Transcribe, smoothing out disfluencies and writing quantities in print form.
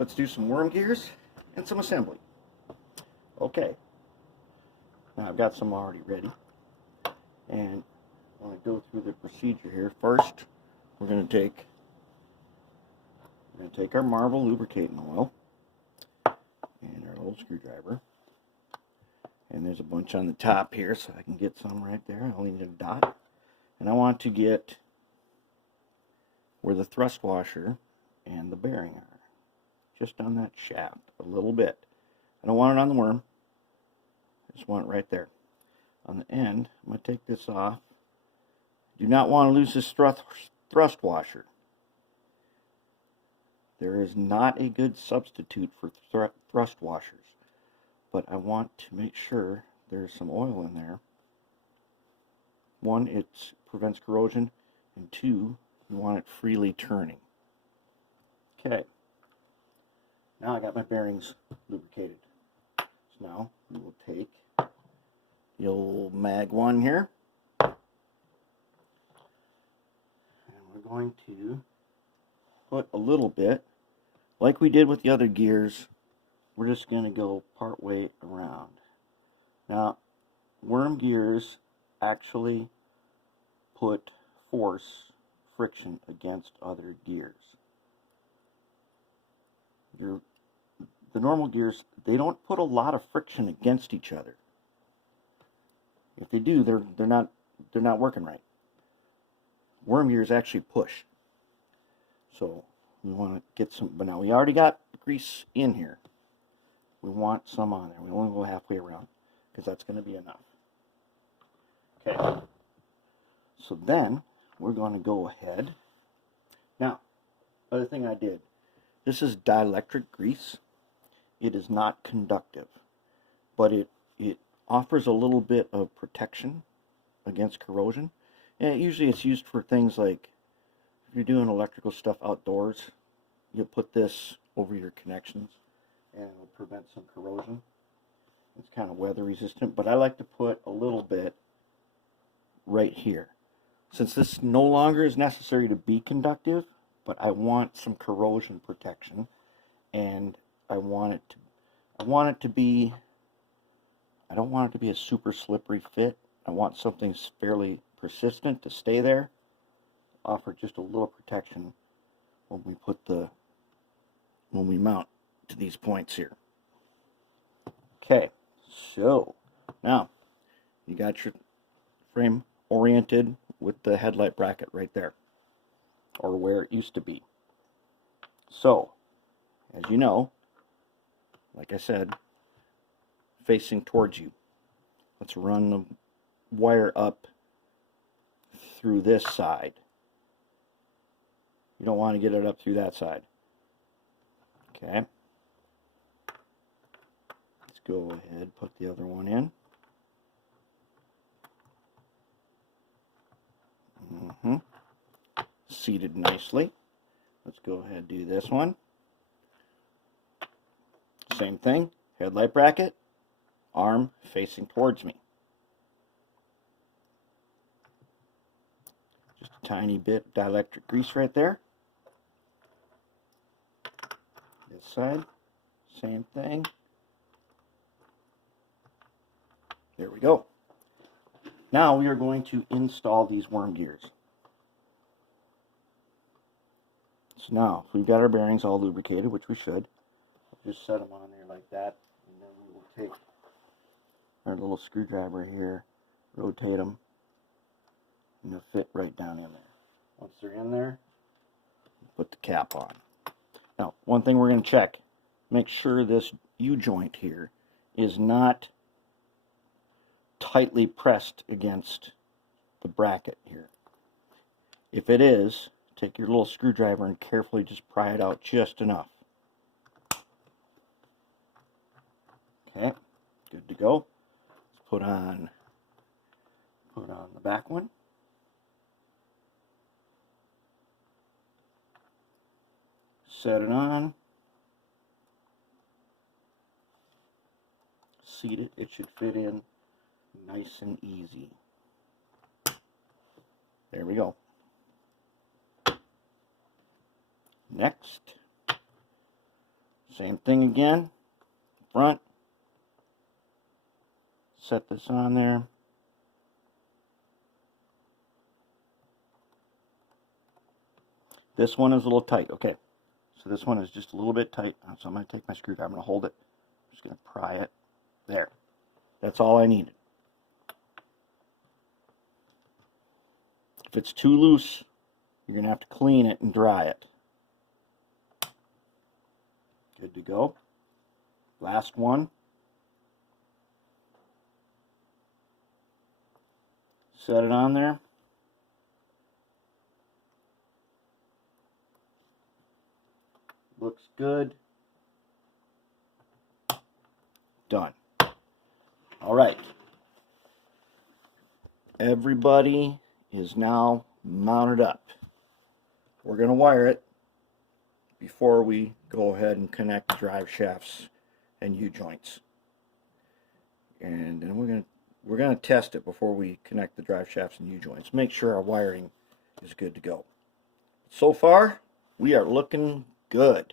let's do some worm gears and some assembly. Okay, now I've got some already ready, and I want to go through the procedure here. First, we're going to take our Marble lubricating oil and our little screwdriver, and there's a bunch on the top here, so I can get some right there. I only need a dot, and I want to get where the thrust washer and the bearing are, just on that shaft a little bit. I don't want it on the worm, I just want it right there. On the end, I'm going to take this off. Do not want to lose this thrust washer. There is not a good substitute for thrust washers, but I want to make sure there's some oil in there. One, it prevents corrosion, and two, you want it freely turning. Okay, now I got my bearings lubricated. So now we will take the old mag 1 here, and we're going to put a little bit, like we did with the other gears. We're just going to go part way around. Now, worm gears actually put friction against other gears. The normal gears, they don't put a lot of friction against each other. If they do, they're not working right. Worm gears actually push. So we want to get some, but now we already got grease in here. We want some on there. We only go halfway around because that's going to be enough. Okay. So then we're going to go ahead. Now, other thing I did, this is dielectric grease. It is not conductive, but it offers a little bit of protection against corrosion. And usually it's used for things like if you're doing electrical stuff outdoors, you put this over your connections and it will prevent some corrosion. It's kind of weather resistant, but I like to put a little bit right here. Since this no longer is necessary to be conductive, but I want some corrosion protection, and I don't want it to be a super slippery fit. I want something fairly persistent to stay there, offer just a little protection when we mount to these points here. Okay, so now you got your frame oriented with the headlight bracket right there, or where it used to be. So, as you know, like I said, facing towards you. Let's run the wire up through this side. You don't want to get it up through that side. Okay. Let's go ahead, put the other one in. Seated nicely. Let's go ahead and do this one. Same thing, headlight bracket, arm facing towards me. Just a tiny bit of dielectric grease right there. This side, same thing. There we go. Now we are going to install these worm gears. So now, if we've got our bearings all lubricated, which we should, just set them on there like that, and then we will take our little screwdriver here, rotate them, and they'll fit right down in there. Once they're in there, put the cap on. Now, one thing we're going to check, make sure this U-joint here is not tightly pressed against the bracket here. If it is, take your little screwdriver and carefully just pry it out just enough. Okay, good to go. Let's put on the back one. Set it on. Seat it. It should fit in nice and easy. There we go. Next, Same thing again, front. Set this on there. This one is a little tight. Okay, so this one is just a little bit tight. So I'm going to take my screwdriver, I'm going to hold it. I'm just going to pry it. There. That's all I needed. If it's too loose, you're going to have to clean it and dry it. Good to go. Last one. Set it on there. Looks good. Done. All right. Everybody is now mounted up. We're going to wire it before we go ahead and connect drive shafts and U-joints. And then we're going to test it before we connect the drive shafts and U-joints. Make sure our wiring is good to go. So far, we are looking good.